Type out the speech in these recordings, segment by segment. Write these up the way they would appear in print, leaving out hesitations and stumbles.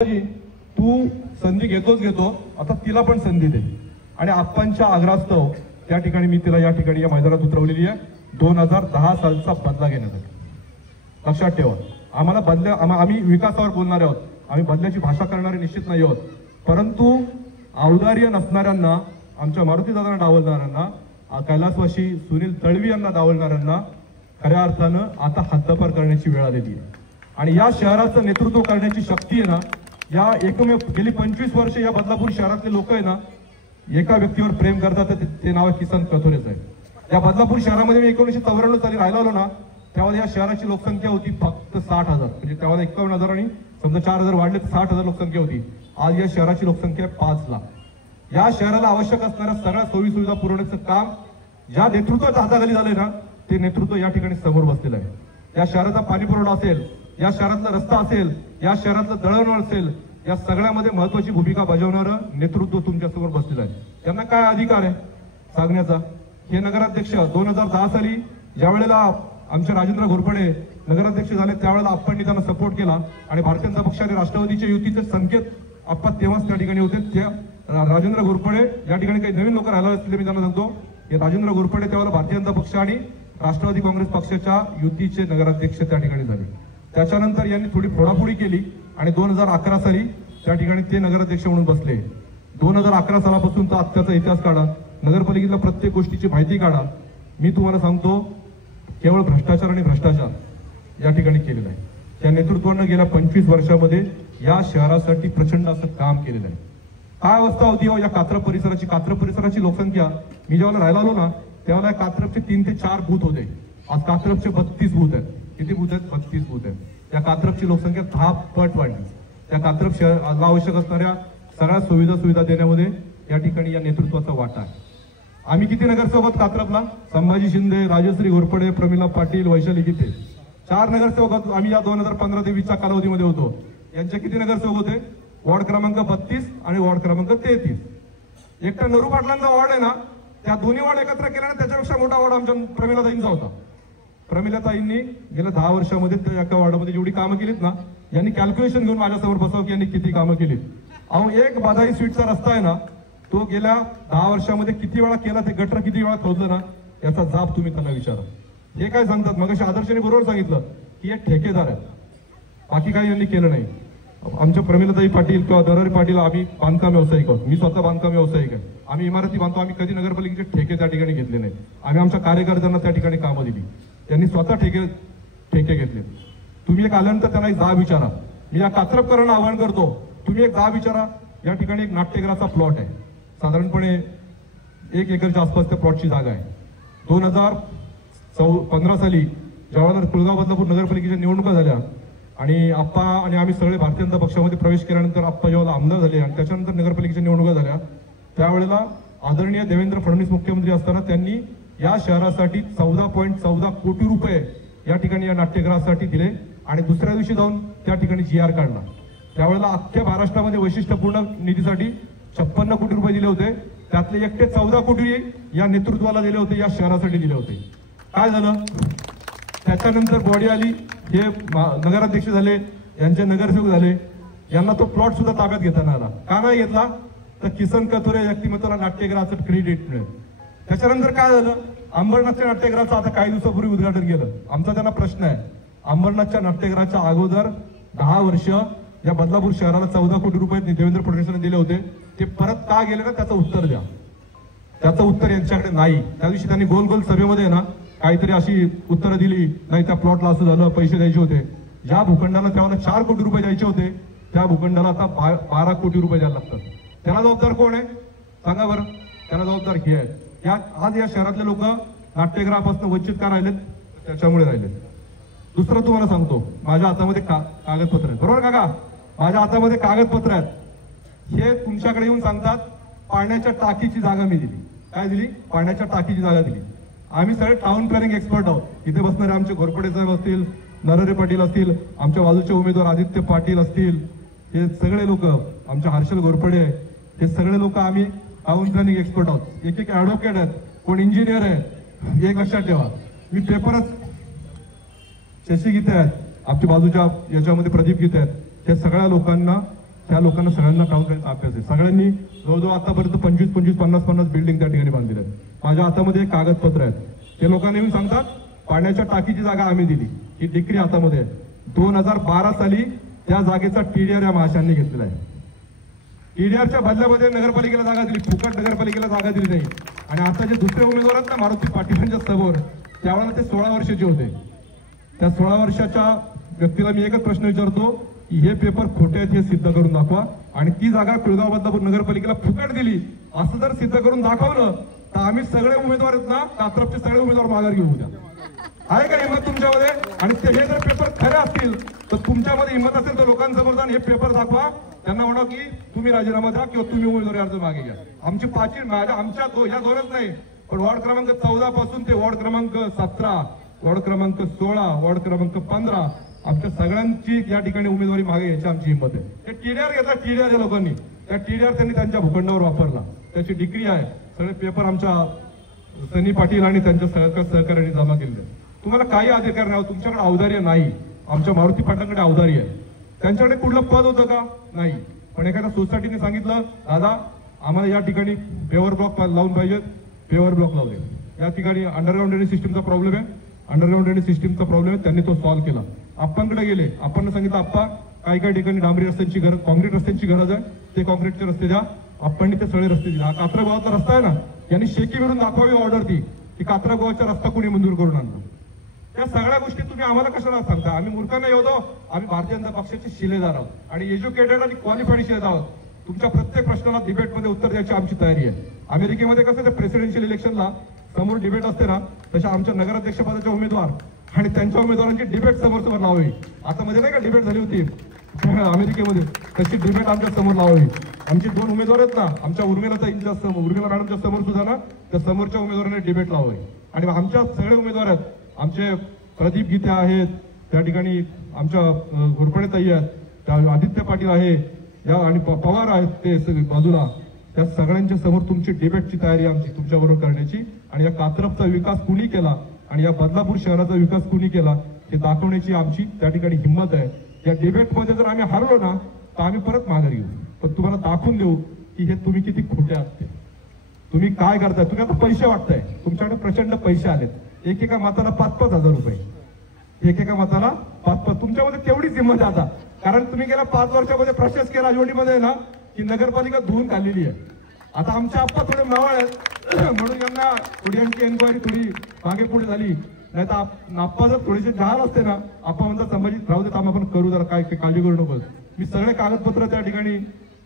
तू संधी घेतो आता तिला पण संधी दे आणि आप्पांच्या आग्रहास्तव त्या ठिकाणी मी तिला या ठिकाणी या मैदानात उतरवलेली आहे 2010 सालचा बदला घेण्यासाठी। लक्षात ठेवा, आम्ही विकासावर बोलणारे आहोत, आम्ही बदल्याची भाषा करणारे निश्चित नाही आहोत, परंतु औदार्य नसणाऱ्यांना, आमच्या मारुती दादांना डावलणाऱ्यांना, कैलासवासी सुनील तळवी यांना डावलणाऱ्यांना खऱ्या अर्थानं आता हद्दपार करण्याची वेळ आलेली आहे। आणि या शहराचं नेतृत्व करण्याची शक्ती आहे ना, या एकमेव गेली 25 वर्ष या बदलापूर शहरातले लोक आहे ना, एका व्यक्तीवर प्रेम करतात, ते नाव किसन कथोरेच आहे। या बदलापूर शहरामध्ये मी 1994 साली राहिला आलो ना, तेव्हा या शहराची लोकसंख्या होती फक्त 60,000, म्हणजे तेव्हा 51,000 आणि समजा 4,000 वाढले तर 60,000 लोकसंख्या होती। आज या शहराची लोकसंख्या 5 लाख। या शहराला आवश्यक असणाऱ्या सगळ्या सोयी सुविधा पुरवण्याचं काम ज्या नेतृत्वाच्या हाताखाली झालंय ना, ते नेतृत्व या ठिकाणी समोर बसलेलं आहे। या शहराचा पाणी पुरवठा असेल, या शहरातला रस्ता असेल, या शहरातलं दळणवळण असेल, या सगळ्यामध्ये महत्वाची भूमिका बजावणारं नेतृत्व तुमच्या समोर बसलेलं आहे। त्यांना काय अधिकार आहे सांगण्याचा? हे नगराध्यक्ष 2010 साली ज्या वेळेला आमचे राजेंद्र घोरपडे नगराध्यक्ष झाले, त्यावेळेला आप्पांनी त्यांना सपोर्ट केला आणि भारतीय जनता पक्ष आणि राष्ट्रवादीच्या युतीचे संकेत आप्पा तेव्हाच त्या ठिकाणी होते। त्या राजेंद्र घोरपडे या ठिकाणी काही नवीन लोक राहिला असले, मी त्यांना सांगतो, हे राजेंद्र घोरपडे त्यावेळेला भारतीय जनता पक्ष आणि राष्ट्रवादी काँग्रेस पक्षाच्या युतीचे नगराध्यक्ष त्या ठिकाणी झाले। त्याच्यानंतर यांनी थोडी फोडाफोडी केली आणि 2011 साली त्या ठिकाणी ते नगराध्यक्ष म्हणून बसले। 2011 सालापासून तर आत्ताचा इतिहास काढा, नगरपालिकेतल्या प्रत्येक गोष्टीची माहिती काढा। मी तुम्हाला सांगतो, केवळ भ्रष्टाचार आणि भ्रष्टाचार या ठिकाणी केलेला आहे। त्या नेतृत्वानं गेल्या 25 वर्षामध्ये या शहरासाठी प्रचंड असं काम केलेलं आहे। काय अवस्था होती हो या कात्रप परिसराची लोकसंख्या, मी जेव्हा राहायला आलो ना, तेव्हा कात्रपचे 3 ते 4 बूथ होते, आज कात्रपचे 32 बूथ आहेत। किती बूथ आहेत? 32 बूथ आहेत। त्या कात्रपची लोकसंख्या 10 पट वाढली। त्या कात्रप शहराला आवश्यक असणाऱ्या सगळ्या सुविधा देण्यामध्ये या ठिकाणी या नेतृत्वाचा वाटा आहे। आम्ही किती नगरसेवक कात्रपला? संभाजी शिंदे, राजश्री घोरपडे, प्रमिला पाटील, वैशाली गीते, 4 नगरसेवक आम्ही या 2015 ते 20च्या कालावधीमध्ये होतो। यांचे किती नगरसेवक होते? वॉर्ड क्रमांक 32 आणि वॉर्ड क्रमांक 33। एकटा नरू पाटलांचा वॉर्ड आहे ना, त्या दोन्ही वॉर्ड एकत्र केल्याने त्याच्यापेक्षा मोठा वॉर्ड आमच्या प्रमिलाताईंचा होता। प्रमिलाताईंनी गेल्या 10 वर्षामध्ये त्या एका वॉर्डामध्ये जेवढी कामं केलीत ना, यांनी कॅल्क्युलेशन घेऊन माझ्यासमोर बसव की यांनी किती कामं केलीत। अहो, एक बादाई स्वीटचा रस्ता आहे ना, तो गेल्या 10 वर्षामध्ये किती वेळा केला, ते गटर किती वेळा खोदलं ना, याचा जाब तुम्ही त्यांना विचारा। हे काय सांगतात, मग आदर्शने बरोबर सांगितलं की हे ठेकेदार आहेत, बाकी काही यांनी केलं नाही। आमच्या प्रमिलाताई पाटील किंवा दरारी पाटील, आम्ही बांधकाम व्यावसायिक आहोत, मी स्वतः बांधकाम व्यावसायिक आहे, आम्ही इमारती बांधतो, आम्ही कधी नगरपालिकेचे ठेके त्या ठिकाणी घेतले नाही। आम्ही आमच्या कार्यकर्त्यांना त्या ठिकाणी कामं दिली, त्यांनी स्वतः ठेके घेतले। तुम्ही एक आल्यानंतर त्यांना एक जाब विचारा। मी या कात्रपकरांना आवाहन करतो, तुम्ही एक जाब विचारा। या ठिकाणी एक नाट्यगृहाचा प्लॉट आहे, साधारणपणे 1 एकरच्या आसपास त्या प्लॉटची जागा आहे। 2015 साली ज्यावेळेला कुळगाव बदलापूर नगरपालिकेच्या निवडणुका झाल्या आणि आप्पा आणि आम्ही सगळे भारतीय जनता पक्षामध्ये प्रवेश केल्यानंतर आप्पा जेव्हा आमदार झाले आणि त्याच्यानंतर नगरपालिकेच्या निवडणुका झाल्या, त्यावेळेला आदरणीय देवेंद्र फडणवीस मुख्यमंत्री असताना त्यांनी या शहरासाठी 14.14 कोटी रुपये या ठिकाणी या नाट्यगृहासाठी दिले आणि दुसऱ्या दिवशी जाऊन त्या ठिकाणी GR काढला। त्यावेळेला अख्ख्या महाराष्ट्रामध्ये वैशिष्ट्यपूर्ण निधीसाठी 56 कोटी रुपये दिले होते, त्यातले एकटे 14 कोटी या नेतृत्वाला दिले होते, या शहरासाठी दिले होते। काय झालं? त्याच्यानंतर बॉडी आली, हे नगराध्यक्ष झाले, यांचे नगरसेवक झाले, यांना तो प्लॉट सुद्धा ताब्यात घेता आला। का नाही घेतला? तर किसन कथोरे व्यक्तिमत्वाला नाट्यगृहाचं क्रेडिट मिळेल। त्याच्यानंतर काय झालं? अंबरनाथच्या नाट्यगृहाचं आता काही दिवसापूर्वी उद्घाटन केलं। आमचा त्यांना प्रश्न आहे, अंबरनाथच्या नाट्यगृहाच्या अगोदर 10 वर्ष या बदलापूर शहराला 14 कोटी रुपये देवेंद्र फडणवीसांनी दिले होते, ते परत का गेले ना, त्याचं उत्तर द्या। त्याचं उत्तर यांच्याकडे नाही। त्या दिवशी त्यांनी गोल सभेमध्ये ना काहीतरी अशी उत्तरं दिली, नाही त्या प्लॉटला असं झालं, पैसे द्यायचे होते। ज्या भूखंडाला त्यावेळेला 4 कोटी रुपये द्यायचे होते, त्या भूखंडाला आता 12 कोटी रुपये द्यायला लागतात। त्याला जबाबदार कोण आहे सांगा बरं? त्याला जबाबदार हे आहे। आज या शहरातले लोक नाट्यगृहापासून वंचित का राहिलेत? त्याच्यामुळे राहिलेत। दुसरं तुम्हाला सांगतो, माझ्या हातामध्ये कागदपत्र आहेत, बरोबर काका? माझ्या हातामध्ये कागदपत्र आहेत। हे तुमच्याकडे येऊन सांगतात पाण्याच्या टाकीची जागा मी दिली। काय दिली? पाण्याच्या टाकीची जागा दिली। आम्ही सगळे टाउन प्लॅनिंग एक्सपर्ट आहोत, इथे बसणारे आमचे घोरपडे साहेब असतील, नरहरे पाटील असतील, आमच्या बाजूचे उमेदवार आदित्य पाटील असतील, हे सगळे लोक, आमचे हर्षल घोरपडे, हे सगळे लोक आम्ही टाउन प्लॅनिंग एक्सपर्ट आहोत। एक ऍडव्होकेट आहेत, कोण इंजिनियर आहे। एक लक्षात ठेवा, मी पेपरच शशी गीते आहेत, आमच्या बाजूच्या याच्यामध्ये प्रदीप गीते आहेत, हे सगळ्या लोकांना त्या लोकांना सगळ्यांना काम करायचा अभ्यास आहे. सगळ्यांनी जवळजवळ आतापर्यंत 25-25, 50-50 बिल्डिंग त्या ठिकाणी बांधलेल्या आहेत. माझ्या हातामध्ये एक कागदपत्र आहेत. ते लोकांना येऊन सांगतात पाण्याच्या टाकीची जागा आम्ही दिली, ही डिग्री हातामध्ये आहे. 2012 साली त्या जागेचा TDR या महाशयांनी घेतलेला आहे. TDRच्या बदल्यामध्ये नगरपालिकेला जागा दिली, फुकट नगरपालिकेला जागा दिली नाही. आणि आता जे दुसरे उमेदवार आहेत ना मारुती पाटीलांच्या समोर, त्यावेळेला ते 16 वर्षाचे होते. त्या 16 वर्षाच्या व्यक्तीला मी एकच प्रश्न विचारतो की हे पेपर खोटे आहेत हे सिद्ध करून दाखवा. आणि ती जागा कुळगाव बदलापूर नगरपालिकेला फुकट दिली असं जर सिद्ध करून दाखवलं तर आम्ही सगळे उमेदवार आहेत ना, कात्रपचे सगळे उमेदवार माघार घेऊ द्या. आहे का हिंमत तुमच्यामध्ये? आणि हे जर पेपर खरे असतील तर तुमच्यामध्ये हिंमत असेल तर लोकांसमोर जाऊन हे पेपर दाखवा. त्यांना म्हणा की तुम्ही राजीनामा द्या किंवा तुम्ही उमेदवारी अर्ज मागे घ्या. आमची आमच्या या दोनच नाही, पण वॉर्ड क्रमांक 14 पासून ते वॉर्ड क्रमांक 17, वॉर्ड क्रमांक 16, वॉर्ड क्रमांक 15 आमच्या सगळ्यांची या ठिकाणी उमेदवारी मागे घ्यायची आमची हिंमत आहे. ते TDR घेतला, TDR या लोकांनी त्या TDR त्यांनी त्यांच्या भूखंडावर वापरला, त्याची डिग्री आहे. सगळे पेपर आमच्या सनी पाटील आणि त्यांच्या सहकार्याने जमा केले. तुम्हाला काही अधिकार नाही, तुमच्याकडे औदार्य नाही. आमच्या मारुती पाटलांकडे औदार्य आहे. त्यांच्याकडे कुठलं पद होतं का? नाही. पण एखाद्या सोसायटीने सांगितलं दादा आम्हाला या ठिकाणी पेवर ब्लॉक लावून पाहिजेत, पेवर ब्लॉक लावले. या ठिकाणी अंडरग्राऊंड ड्रेनेज सिस्टीमचा प्रॉब्लेम आहे, अंडरग्राऊंड ड्रेनेज सिस्टीमचा प्रॉब्लेम आहे. त्यांनी तो सॉल्व्ह केला. आप्पांकडे गेले, आपण सांगितलं आप्पा काही ठिकाणी डांबरी रस्त्यांची गरज, कॉन्क्रीट रस्त्यांची गरज आहे, ते कॉन्क्रीटचे रस्ते द्या. आप्पांनी ते सगळे रस्ते दिले. हा कात्रा गावाचा रस्ता आहे ना, यांनी शेकी मिळून दाखवावी ऑर्डर ती की कात्रा गावाचा रस्ता कोणी मंजूर करून आणला. त्या सगळ्या गोष्टी तुम्ही आम्हाला कशाला सांगता? आम्ही मूर्खांना येतो, आम्ही भारतीय जनता पक्षाचे शिलेदार आहोत आणि एज्युकेटेड आणि क्वालिफाईड शिलेदार आहोत. तुमच्या प्रत्येक प्रश्नाला डिबेटमध्ये उत्तर द्यायची आमची तयारी आहे. अमेरिकेमध्ये कसं ते प्रेसिडेन्शियल इलेक्शनला समोर डिबेट असते ना, तशा आमच्या नगराध्यक्ष पदाचे उमेदवार आणि त्यांच्या उमेदवारांची डिबेट समोर लावावी. आता मध्ये नाही का डिबेट झाली होती अमेरिकेमध्ये, तशी डिबेट आमच्या समोर लावावी. आमचे 2 उमेदवार आहेत ना, आमच्या उर्मिला मॅडमच्या समोर सुद्धा ना, त्या समोरच्या उमेदवारांनी डिबेट लावावी. आणि आमच्या सगळे उमेदवार आहेत, आमचे प्रदीप गीते आहेत त्या ठिकाणी, आमच्या घोरपडे ताई आहेत, त्या आदित्य पाटील आहे या आणि पवार आहेत ते बाजूला, त्या सगळ्यांच्या समोर तुमची डिबेटची तयारी आमची तुमच्याबरोबर करण्याची. आणि या कात्रपचा विकास कुणी केला आणि या बदलापूर शहराचा विकास कुणी केला हे दाखवण्याची आमची त्या ठिकाणी हिंमत आहे. या डिबेटमध्ये जर आम्ही हरलो ना तर आम्ही परत माघार घेऊ, पण तुम्हाला दाखवून देऊ की हे तुम्ही किती खोटे आहात. तुम्ही काय करताय? तुम्ही आता पैसे वाटताय, तुमच्याकडे प्रचंड पैसे आलेत. एकेका मताला 5-5 हजार रुपये, एकेका मताला 5-5. तुमच्यामध्ये तेवढीच हिंमत आहे आता, कारण तुम्ही गेल्या 5 वर्षामध्ये प्रशासकीय राजवटीमध्ये ना ही नगरपालिका धुवून खाल्लेली आहे. आता आमच्या आप्पा थोडे मावळ आहेत म्हणून यांना थोडी यांची एन्क्वायरी थोडी मागे पुढे झाली. नाही तर आप्पा जर थोडेसे जहाल असते ना, आप्पा म्हणतात संभाजी राहू देत, आपण करू जरा, काय काळजी करू नको. मी सगळे कागदपत्र त्या ठिकाणी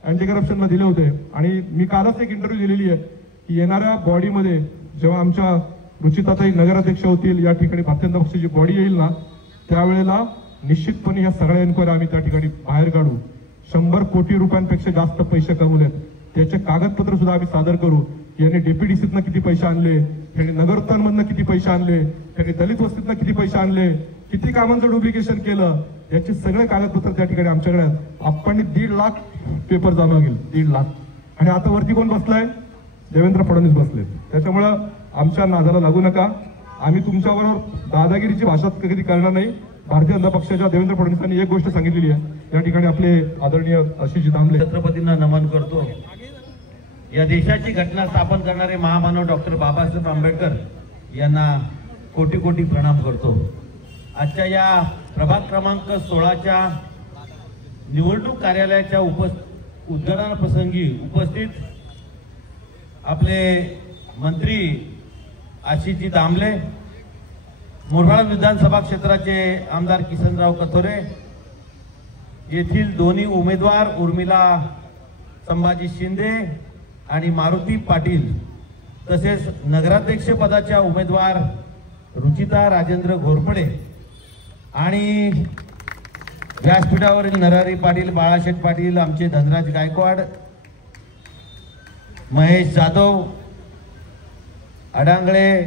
अँटी करप्शनला दिले होते. आणि मी कालच एक इंटरव्ह्यू दिलेली आहे की येणाऱ्या बॉडीमध्ये जेव्हा आमच्या रुचिताताई नगराध्यक्ष होतील, या ठिकाणी भारतीय जनता पक्षाची बॉडी येईल ना, त्यावेळेला निश्चितपणे ह्या सगळ्या एन्क्वायरी आम्ही त्या ठिकाणी बाहेर काढू. 100 कोटी रुपयांपेक्षा जास्त पैसे कमवलेत त्याचे कागदपत्र सुद्धा आम्ही सादर करू. याने DPDCतनं किती पैसे आणले, यांनी नगरोत्थानमधनं किती पैसे आणले, यांनी दलित वस्तीतनं किती पैसे आणले, किती कामांचं डुप्लिकेशन केलं, याचे सगळे कागदपत्र त्या ठिकाणी आमच्याकडे आहेत. आपण 1.5 लाख पेपर जमा केले, 1.5 लाख. आणि आता वरती कोण बसलाय? देवेंद्र फडणवीस बसले. त्याच्यामुळं आमच्या नादाला लागू नका. आम्ही तुमच्याबरोबर दादागिरीची भाषा कधी करणार नाही. भारतीय जनता पक्षाच्या देवेंद्र फडणवीसांनी एक गोष्ट सांगितलेली आहे. या ठिकाणी आपले आदरणीय आशिषजी दामले छत्रपतींना नमन करतो. या देशाची घटना स्थापन करणारे महामानव डॉक्टर बाबासाहेब आंबेडकर यांना कोटी कोटी प्रणाम करतो. आजच्या या प्रभाग क्रमांक 16च्या निवडणूक कार्यालयाच्या उद्घाटन प्रसंगी उपस्थित आपले मंत्री आशिषजी दामले, मुरबाड विधानसभा क्षेत्राचे आमदार किसनराव कथोरे, येथील दोन्ही उमेदवार उर्मिला संभाजी शिंदे आणि मारुती पाटील, तसेच नगराध्यक्ष पदाच्या उमेदवार रुचिता राजेंद्र घोरपडे आणि व्यासपीठावरील नरहरी पाटील, बाळाशेठ पाटील, आमचे धनराज गायकवाड, महेश जाधव, अडांगळे,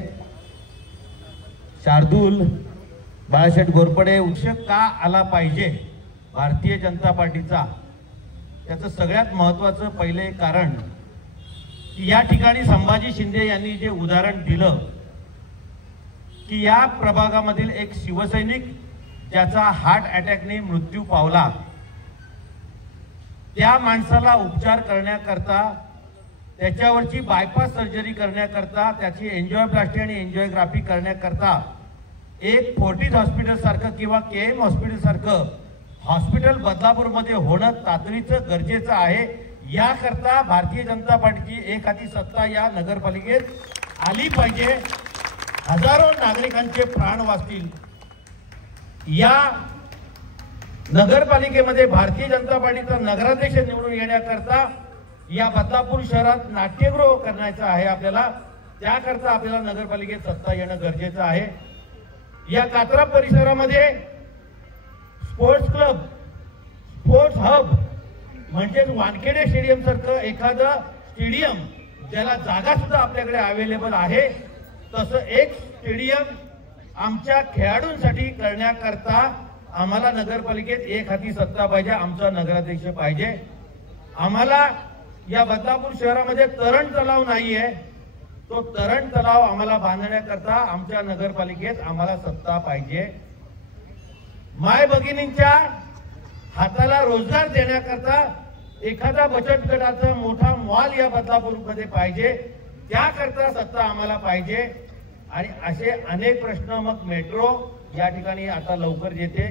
शार्दूल, बाळाशेठ घोरपडे उच्च का आला पाहिजे भारतीय जनता पार्टीचा, त्याचं सगळ्यात महत्त्वाचं पहिले कारण की या ठिकाणी संभाजी शिंदे यांनी जे उदाहरण दिलं की या प्रभागामधील एक शिवसैनिक ज्याचा हार्ट अटॅकने मृत्यू पावला, त्या माणसाला उपचार करण्याकरता, त्याच्यावरची बायपास सर्जरी करण्याकरता, त्याची एन्जिओप्लास्टी आणि एन्जिओग्राफी करण्याकरता एक फोर्टिस हॉस्पिटल सारखं किंवा केएम हॉस्पिटल सारखं हॉस्पिटल बदलापूरमध्ये होणं तातडीचं गरजेचं आहे. याकरता भारतीय जनता पार्टीची एक हाती सत्ता या नगरपालिकेत आली पाहिजे. हजारो नागरिकांचे प्राण वाचतील. या नगरपालिकेमध्ये भारतीय जनता पार्टीचा नगराध्यक्ष निवडून येण्याकरता या बदलापूर शहरात नाट्यगृह करायचं आहे आपल्याला. त्याकरता आपल्याला नगरपालिकेत सत्ता येणं गरजेचं आहे. या कात्रा परिसरामध्ये स्पोर्ट्स क्लब, स्पोर्ट्स हब म्हणजेच वानखेडे स्टेडियम सारखं एखादं स्टेडियम ज्याला जागा सुद्धा आपल्याकडे अवेलेबल आहे, तसं एक स्टेडियम आमच्या खेळाडूंसाठी करण्याकरता आम्हाला नगरपालिकेत एक हाती सत्ता पाहिजे. आमचा नगराध्यक्ष पाहिजे. आम्हाला या बदलापूर शहरामध्ये तरण तलाव नाहीये. तो तरण तलाव आम्हाला बांधण्याकरता आमच्या नगरपालिकेत आम्हाला सत्ता पाहिजे. माय भगिनींच्या हाताला रोजगार देण्याकरता एखादा बचत गटाचा मोठा मॉल या बदलापूरमध्ये पाहिजे. त्याकरता सत्ता आम्हाला पाहिजे. आणि असे अनेक प्रश्न. मग मेट्रो या ठिकाणी आता लवकर येते,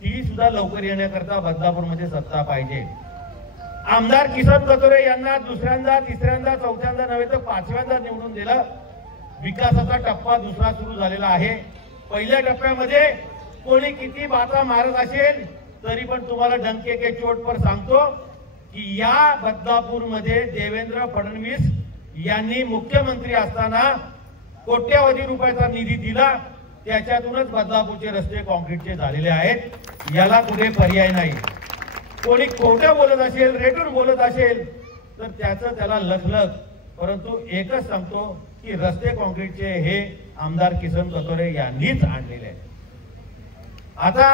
ती सुद्धा लवकर येण्याकरता बदलापूरमध्ये सत्ता पाहिजे. आमदार किसन कथोरे यांना दुसऱ्यांदा, तिसऱ्यांदा, चौथ्यांदा नव्हे तर पाचव्यांदा निवडून दिलं. विकासाचा टप्पा दुसरा सुरू झालेला आहे. पहिल्या टप्प्यामध्ये कोणी किती बाता मारत असेल तरी पण तुम्हाला डंके के चोट पर सांगतो की या बदलापूरमध्ये देवेंद्र फडणवीस यांनी मुख्यमंत्री असताना कोट्यवधी रुपयाचा निधी दिला. त्याच्यातूनच बदलापूरचे रस्ते कॉन्क्रीटचे झालेले आहेत. याला कुठे पर्याय नाही. कोणी खोटं बोलत असेल, रेटून बोलत असेल तर त्याचं त्याला लखलख. परंतु एकच सांगतो की रस्ते कॉन्क्रीटचे हे आमदार किसन कथोरे यांनीच आणलेले आहे. आता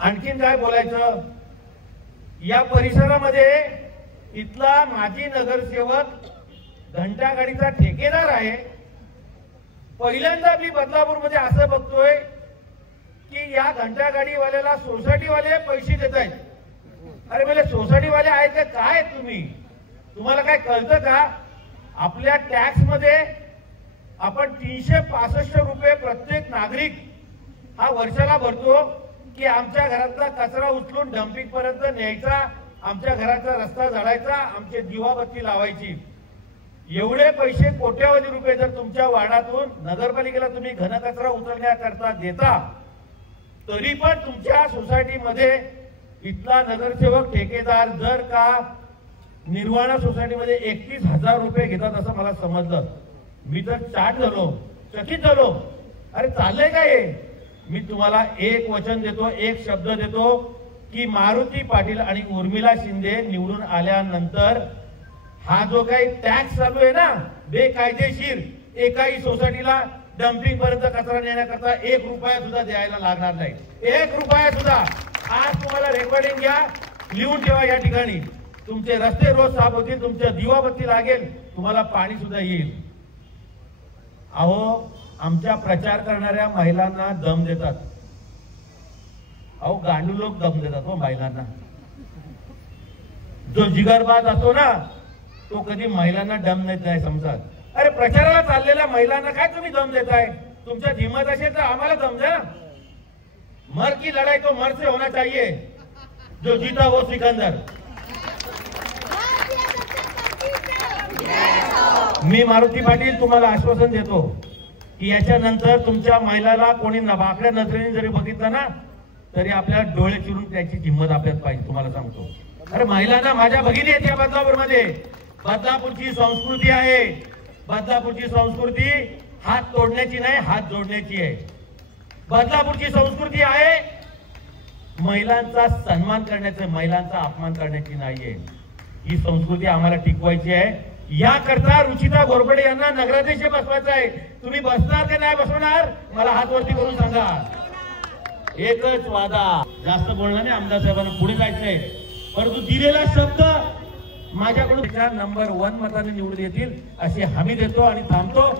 आणखीन काय बोलायचं. या परिसरामध्ये इथला माजी नगरसेवक घंटागाडीचा ठेकेदार आहे. पहिल्यांदा मी बदलापूरमध्ये असं बघतोय की या घंटागाडीवाल्याला सोसायटीवाले पैसे देत आहेत. अरे म्हणजे सोसायटीवाले आहेत का काय तुम्ही? तुम्हाला काय कळतं का? आपल्या टॅक्स मध्ये आपण 365 रुपये प्रत्येक नागरिक हा वर्षाला भरतो की आमच्या घरातला कचरा उचलून डम्पिंग पर्यंत न्यायचा, आमच्या घराचा रस्ता झाडायचा, आमची दिवाबत्ती लावायची. एवढे पैसे कोट्यवधी रुपये जर तुमच्या वार्डातून नगरपालिकेला तुम्ही घनकचरा उचलण्याकरता देता, तरी पण तुमच्या सोसायटीमध्ये इथला नगरसेवक ठेकेदार जर का निर्वाणा सोसायटीमध्ये 31,000 रुपये घेतात असं मला समजलं. मी तर चाट झालो, चकित झालो. अरे चाललंय काय? मी तुम्हाला एक वचन देतो, एक शब्द देतो की मारुती पाटील आणि उर्मिला शिंदे निवडून आल्यानंतर हा जो काही टॅक्स चालू आहे ना बेकायदेशीर, एकाही सोसायटीला डम्पिंग पर्यंत कचरा नेण्याकरता 1 रुपया सुद्धा द्यायला लागणार नाही. 1 रुपया सुद्धा. आज तुम्हाला रेकॉर्डिंग घ्या, लिहून ठेवा. या ठिकाणी तुमचे रस्ते रोज साफ होतील, तुमच्या दिवाबत्ती लागेल, तुम्हाला पाणी सुद्धा येईल. अहो आमच्या प्रचार करणाऱ्या महिलांना दम देतात. अहो गांडू लोक दम देतात हो महिलांना. जो जिगरबाज असतो ना तो कधी महिलांना दम देत नाही समजत. अरे प्रचाराला चाललेल्या महिलांना काय तुम्ही दम देताय? तुमच्या हिम्मत असेल तर आम्हाला दम द्या. मर की लढाई तो मर से होना चाहिए, जो जीता वो सिकंदर. मी मारुती पाटील तुम्हाला आश्वासन देतो की याच्यानंतर तुमच्या महिलाला कोणी बाकड्या नजरेने जरी बघितलं ना तरी आपल्याला डोळे चिरून त्याची हिंमत आपल्यात पाहिजे. तुम्हाला सांगतो. अरे महिलांना माझ्या भगिनी आहेत या बदलापूरमध्ये. बदलापूरची संस्कृती आहे. बदलापूरची संस्कृती हात तोडण्याची नाही, हात जोडण्याची आहे. बदलापूरची संस्कृती आहे महिलांचा सन्मान करण्याची, महिलांचा अपमान करण्याची नाहीये. ही संस्कृती आम्हाला टिकवायची आहे. याकरता रुचिता घोरपडे यांना नगराध्यक्ष बसवायचं आहे. तुम्ही बसणार की नाही बसवणार मला हात वरती करून सांगा. एकच वादा. जास्त बोलणार नाही. आमदार साहेबांना पुढे जायचंय. परंतु दिलेला शब्द माझ्याकडून नंबर 1 मताने निवडून येतील अशी हमी देतो आणि थांबतो.